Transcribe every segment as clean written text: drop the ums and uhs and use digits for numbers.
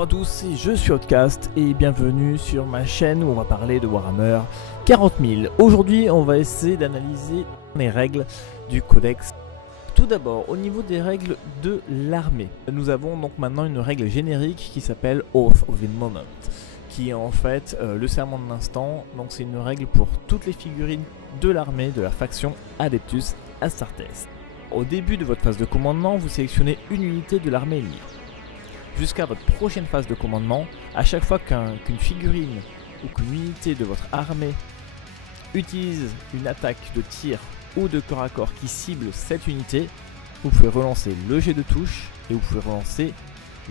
Bonjour à tous, je suis Outcast et bienvenue sur ma chaîne où on va parler de Warhammer 40 000. Aujourd'hui, on va essayer d'analyser les règles du codex. Tout d'abord, au niveau des règles de l'armée, nous avons donc maintenant une règle générique qui s'appelle Oath of the Moment, qui est en fait le serment de l'instant. Donc c'est une règle pour toutes les figurines de l'armée de la faction Adeptus Astartes. Au début de votre phase de commandement, vous sélectionnez une unité de l'armée ennemie. Jusqu'à votre prochaine phase de commandement, à chaque fois qu'une figurine ou qu'une unité de votre armée utilise une attaque de tir ou de corps à corps qui cible cette unité, vous pouvez relancer le jet de touche et vous pouvez relancer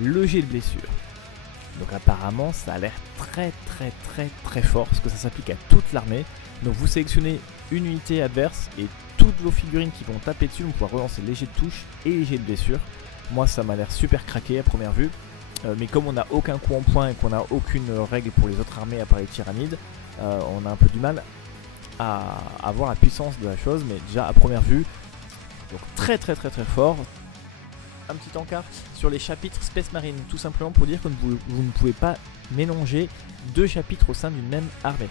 le jet de blessure. Donc apparemment ça a l'air très fort parce que ça s'applique à toute l'armée. Donc vous sélectionnez une unité adverse et toutes vos figurines qui vont taper dessus vont pouvoir relancer les jets de touche et les jets de blessure. Moi ça m'a l'air super craqué à première vue, mais comme on n'a aucun coup en point et qu'on n'a aucune règle pour les autres armées à part les tyrannides, on a un peu du mal à voir la puissance de la chose, mais déjà à première vue, donc très fort. Un petit encart sur les chapitres Space Marine, tout simplement pour dire que vous ne pouvez pas mélanger deux chapitres au sein d'une même armée.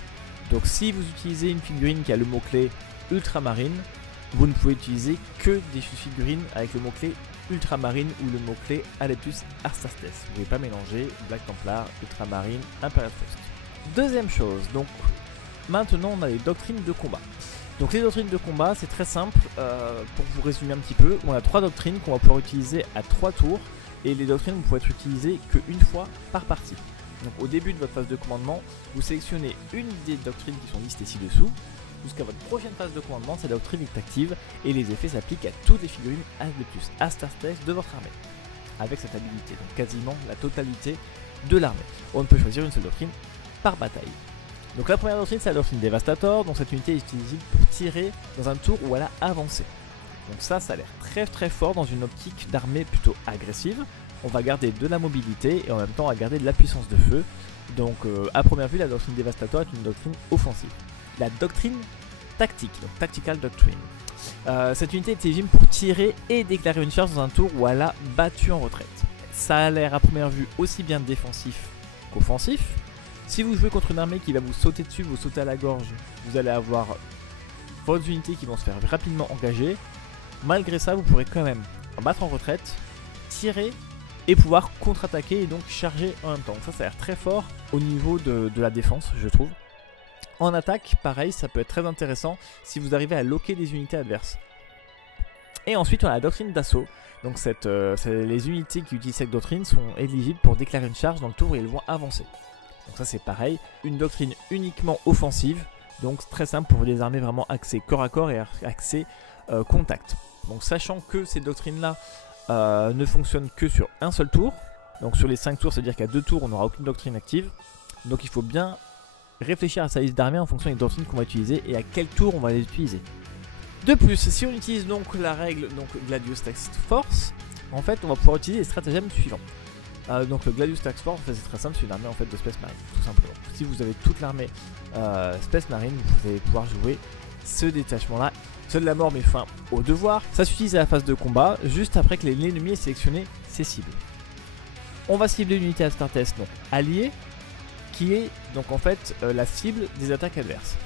Donc si vous utilisez une figurine qui a le mot-clé Ultramarine, vous ne pouvez utiliser que des figurines avec le mot-clé Ultramarine ou le mot-clé Adeptus Astartes. Vous ne pouvez pas mélanger Black Templar, Ultramarine, Imperial First. Deuxième chose, donc maintenant on a les doctrines de combat. Donc les doctrines de combat, c'est très simple, pour vous résumer un petit peu, on a trois doctrines qu'on va pouvoir utiliser à 3 tours, et les doctrines ne pourront être utilisées qu'une fois par partie. Donc au début de votre phase de commandement, vous sélectionnez une des doctrines qui sont listées ci-dessous. Jusqu'à votre prochaine phase de commandement, cette doctrine est active et les effets s'appliquent à toutes les figurines Adeptus Astartes de votre armée. Avec cette habilité, donc quasiment la totalité de l'armée. On ne peut choisir une seule doctrine par bataille. Donc la première doctrine, c'est la doctrine Devastator, donc cette unité est utilisée pour tirer dans un tour où elle a avancé. Donc ça a l'air très fort dans une optique d'armée plutôt agressive. On va garder de la mobilité et en même temps on va garder de la puissance de feu. Donc à première vue, la doctrine Devastator est une doctrine offensive. La doctrine tactique, donc Tactical Doctrine. Cette unité est éligible pour tirer et déclarer une charge dans un tour où elle a battu en retraite. Ça a l'air à première vue aussi bien défensif qu'offensif. Si vous jouez contre une armée qui va vous sauter dessus, vous sauter à la gorge, vous allez avoir vos unités qui vont se faire rapidement engager. Malgré ça, vous pourrez quand même battre en retraite, tirer et pouvoir contre-attaquer et donc charger en même temps. Donc ça a l'air très fort au niveau de la défense, je trouve. En attaque, pareil, ça peut être très intéressant si vous arrivez à loquer des unités adverses. Et ensuite, on a la doctrine d'assaut. Donc les unités qui utilisent cette doctrine sont éligibles pour déclarer une charge dans le tour où elles vont avancer. Donc ça c'est pareil, une doctrine uniquement offensive, donc très simple pour des armées vraiment axées corps à corps et axées contact. Donc sachant que ces doctrines-là ne fonctionnent que sur un seul tour, donc sur les 5 tours, c'est-à-dire qu'à 2 tours on n'aura aucune doctrine active, donc il faut bien réfléchir à sa liste d'armées en fonction des doctrines qu'on va utiliser et à quel tour on va les utiliser. De plus, si on utilise donc la règle Gladius Task Force, en fait on va pouvoir utiliser les stratagèmes suivants. Donc le Gladius Task Force, c'est très simple, c'est une armée en fait de Space Marine, tout simplement. Si vous avez toute l'armée Space Marine, vous allez pouvoir jouer ce détachement-là. Seul la mort met fin au devoir. Ça s'utilise à la phase de combat, juste après que l'ennemi ait sélectionné ses cibles. On va cibler une unité Astartes donc alliée, qui est donc en fait la cible des attaques adverses.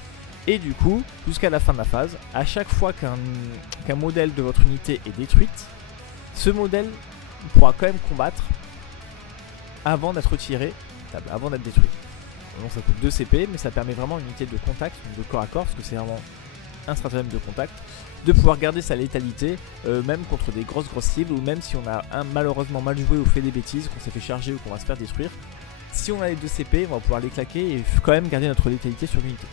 Et du coup, jusqu'à la fin de la phase, à chaque fois qu'un modèle de votre unité est détruite, ce modèle pourra quand même combattre avant d'être tiré, avant d'être détruit. Donc ça coûte 2 CP, mais ça permet vraiment une unité de contact, de corps à corps, parce que c'est vraiment un stratagème de contact, de pouvoir garder sa létalité, même contre des grosses cibles, ou même si on a malheureusement mal joué ou fait des bêtises, qu'on s'est fait charger ou qu'on va se faire détruire. Si on a les 2 CP, on va pouvoir les claquer et quand même garder notre létalité sur l'unité.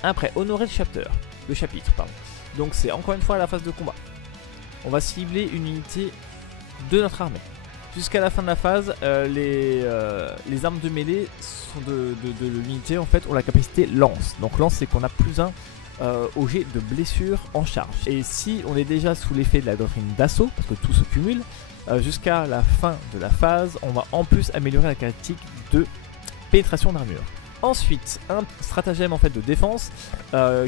Après, honorer le chapitre. Donc c'est encore une fois à la phase de combat. On va cibler une unité de notre armée. Jusqu'à la fin de la phase, les armes de mêlée sont de l'unité en fait ont la capacité lance. Donc lance, c'est qu'on a +1 au jet de blessure en charge. Et si on est déjà sous l'effet de la doctrine d'assaut, parce que tout se cumule, jusqu'à la fin de la phase, on va en plus améliorer la caractéristique de pénétration d'armure. Ensuite, un stratagème en fait de défense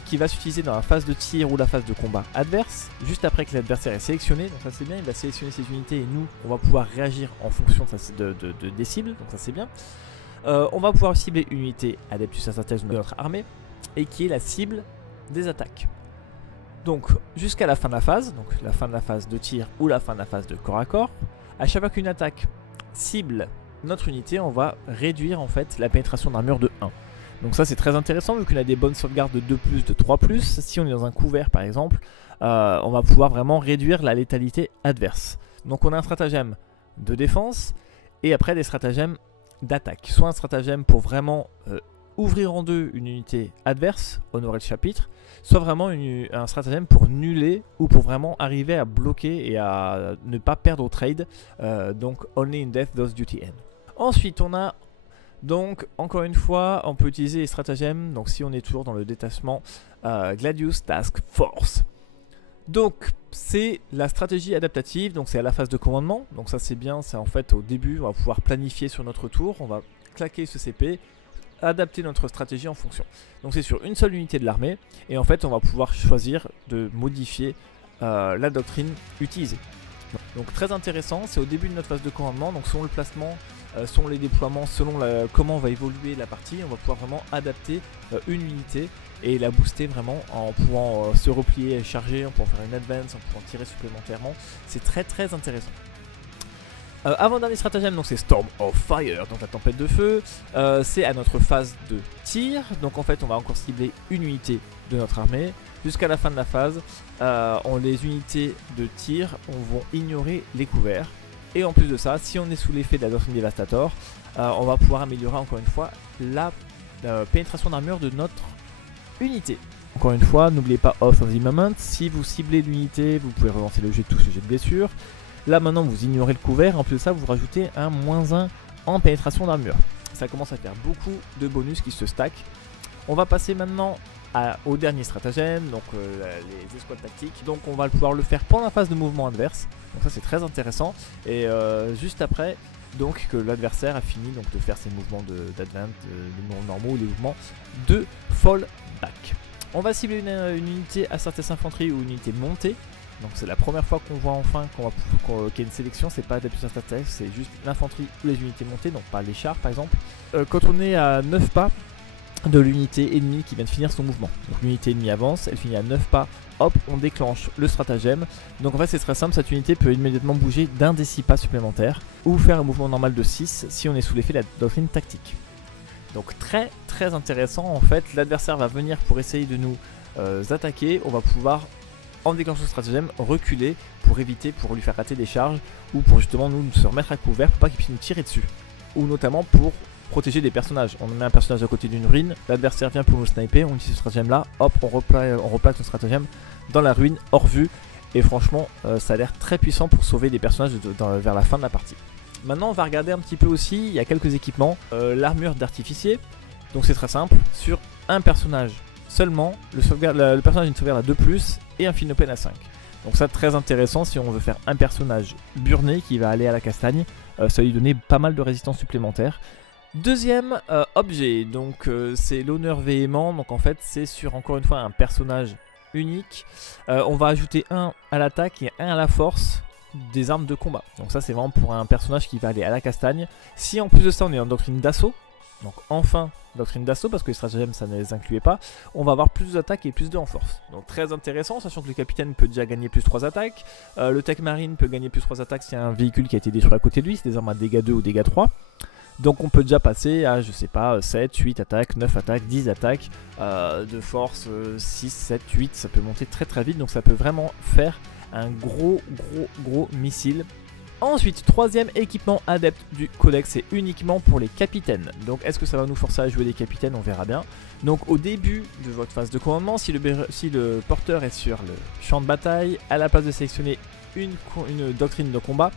qui va s'utiliser dans la phase de tir ou la phase de combat adverse, juste après que l'adversaire est sélectionné. Donc ça c'est bien, il va sélectionner ses unités et nous on va pouvoir réagir en fonction des cibles, donc ça c'est bien. On va pouvoir cibler une unité Adeptus Astartes de notre armée et qui est la cible des attaques. Donc jusqu'à la fin de la phase, donc la fin de la phase de tir ou la fin de la phase de corps à corps, à chaque fois qu'une attaque cible notre unité, on va réduire en fait la pénétration d'armure de 1. Donc ça c'est très intéressant vu qu'on a des bonnes sauvegardes de 2+, de 3+. Si on est dans un couvert par exemple, on va pouvoir vraiment réduire la létalité adverse. Donc on a un stratagème de défense et après des stratagèmes d'attaque. Soit un stratagème pour vraiment ouvrir en deux une unité adverse, honorer le chapitre, soit vraiment un stratagème pour nuller ou pour vraiment arriver à bloquer et à ne pas perdre au trade. Donc only in death does duty end. Ensuite on a donc encore une fois on peut utiliser les stratagèmes, donc si on est toujours dans le détachement Gladius Task Force. Donc c'est la stratégie adaptative, donc c'est à la phase de commandement, donc ça c'est bien, c'est en fait au début on va pouvoir planifier sur notre tour, on va claquer ce CP, adapter notre stratégie en fonction. Donc c'est sur une seule unité de l'armée et en fait on va pouvoir choisir de modifier la doctrine utilisée. Donc très intéressant, c'est au début de notre phase de commandement, donc selon le placement, selon les déploiements, selon comment va évoluer la partie, on va pouvoir vraiment adapter une unité et la booster vraiment en pouvant se replier et charger, en pouvant faire une advance, en pouvant tirer supplémentairement. C'est très intéressant. Avant-dernier stratagème, donc c'est Storm of Fire, donc la tempête de feu. C'est à notre phase de tir, donc en fait on va encore cibler une unité de notre armée. Jusqu'à la fin de la phase, les unités de tir vont ignorer les couverts. Et en plus de ça, si on est sous l'effet de la doctrine Devastator, on va pouvoir améliorer encore une fois la pénétration d'armure de notre unité. Encore une fois, n'oubliez pas Oath of the Moment, si vous ciblez l'unité, vous pouvez relancer le jet de touche et jet de blessure. Là maintenant vous ignorez le couvert, en plus de ça vous rajoutez un -1 en pénétration d'armure. Ça commence à faire beaucoup de bonus qui se stack. On va passer maintenant au dernier stratagème, donc les escouades tactiques. Donc on va pouvoir le faire pendant la phase de mouvement adverse, donc ça c'est très intéressant. Et juste après donc que l'adversaire a fini donc de faire ses mouvements d'advance, les mouvements normaux ou les mouvements de fallback. On va cibler une unité Astartes Infanterie ou une unité montée. Donc c'est la première fois qu'on voit enfin qu'il y a une sélection, c'est pas Adeptus Astartes, c'est juste l'infanterie ou les unités montées, donc pas les chars par exemple. Quand on est à 9 pas de l'unité ennemie qui vient de finir son mouvement, donc l'unité ennemie avance, elle finit à 9 pas, hop, on déclenche le stratagème. Donc en fait c'est très simple, cette unité peut immédiatement bouger d'un des 6 pas supplémentaires ou faire un mouvement normal de 6 si on est sous l'effet de la doctrine tactique. Donc très intéressant en fait, l'adversaire va venir pour essayer de nous attaquer, on va pouvoir en déclenchant le stratagème reculer pour lui faire rater des charges ou pour justement nous se remettre à couvert pour pas qu'il puisse nous tirer dessus, ou notamment pour protéger des personnages. On met un personnage à côté d'une ruine, l'adversaire vient pour nous sniper, on utilise ce stratagème là, hop on replace son stratagème dans la ruine hors vue et franchement ça a l'air très puissant pour sauver des personnages vers la fin de la partie. Maintenant on va regarder un petit peu aussi, il y a quelques équipements, l'armure d'artificier, donc c'est très simple, sur un personnage seulement, le personnage a une sauvegarde à 2+, et un Finnopen à 5. Donc ça très intéressant si on veut faire un personnage burné qui va aller à la castagne, ça va lui donner pas mal de résistance supplémentaire. Deuxième objet, donc c'est l'honneur véhément, donc en fait c'est sur encore une fois un personnage unique. On va ajouter un à l'attaque et un à la force des armes de combat. Donc ça c'est vraiment pour un personnage qui va aller à la castagne. Si en plus de ça on est en doctrine d'assaut, donc enfin doctrine d'assaut parce que les stratagèmes ça ne les incluait pas, on va avoir plus d'attaques et plus de en force. Donc très intéressant, sachant que le capitaine peut déjà gagner plus 3 attaques, le tech marine peut gagner plus 3 attaques s'il y a un véhicule qui a été détruit à côté de lui, c'est des armes à dégâts 2 ou dégâts 3. Donc on peut déjà passer à je sais pas 7, 8 attaques, 9 attaques, 10 attaques, de force 6, 7, 8, ça peut monter très vite, donc ça peut vraiment faire un gros missile. Ensuite, troisième équipement adepte du codex, c'est uniquement pour les capitaines. Donc est-ce que ça va nous forcer à jouer des capitaines? On verra bien. Donc au début de votre phase de commandement, si le porteur est sur le champ de bataille, à la place de sélectionner une doctrine de combat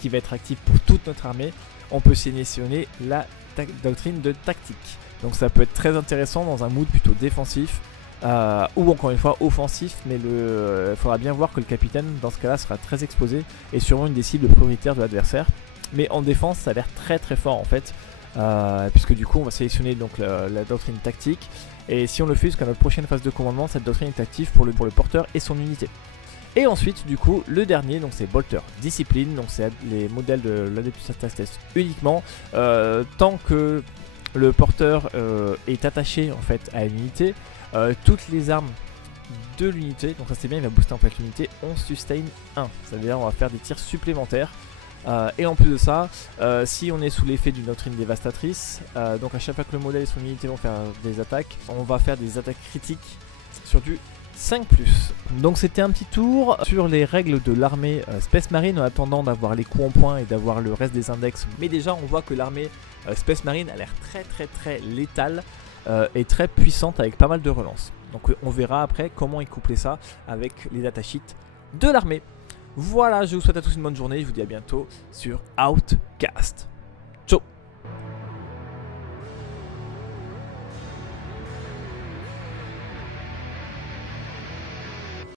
qui va être active pour toute notre armée, on peut sélectionner la doctrine de tactique. Donc ça peut être très intéressant dans un mood plutôt défensif. Ou encore une fois offensif, mais il faudra bien voir que le capitaine dans ce cas là sera très exposé et sûrement une des cibles prioritaires de l'adversaire. Mais en défense ça a l'air très fort en fait, puisque du coup on va sélectionner donc la doctrine tactique, et si on le fait jusqu'à notre prochaine phase de commandement, cette doctrine est active pour le porteur et son unité. Et ensuite du coup le dernier, donc c'est Bolter Discipline, donc c'est les modèles de l'Adeptus Astartes uniquement, tant que le porteur est attaché en fait à une unité, toutes les armes de l'unité, donc ça c'est bien, il va booster en fait l'unité, on sustain 1, ça veut dire on va faire des tirs supplémentaires. Et en plus de ça, si on est sous l'effet d'une doctrine dévastatrice, donc à chaque fois que le modèle et son unité vont faire des attaques, on va faire des attaques critiques sur du 5+. Donc c'était un petit tour sur les règles de l'armée Space Marine en attendant d'avoir les coups en point et d'avoir le reste des index. Mais déjà on voit que l'armée Space Marine a l'air très létale et très puissante avec pas mal de relances. Donc on verra après comment ils coupler ça avec les datasheets de l'armée. Voilà, je vous souhaite à tous une bonne journée, je vous dis à bientôt sur Outcast.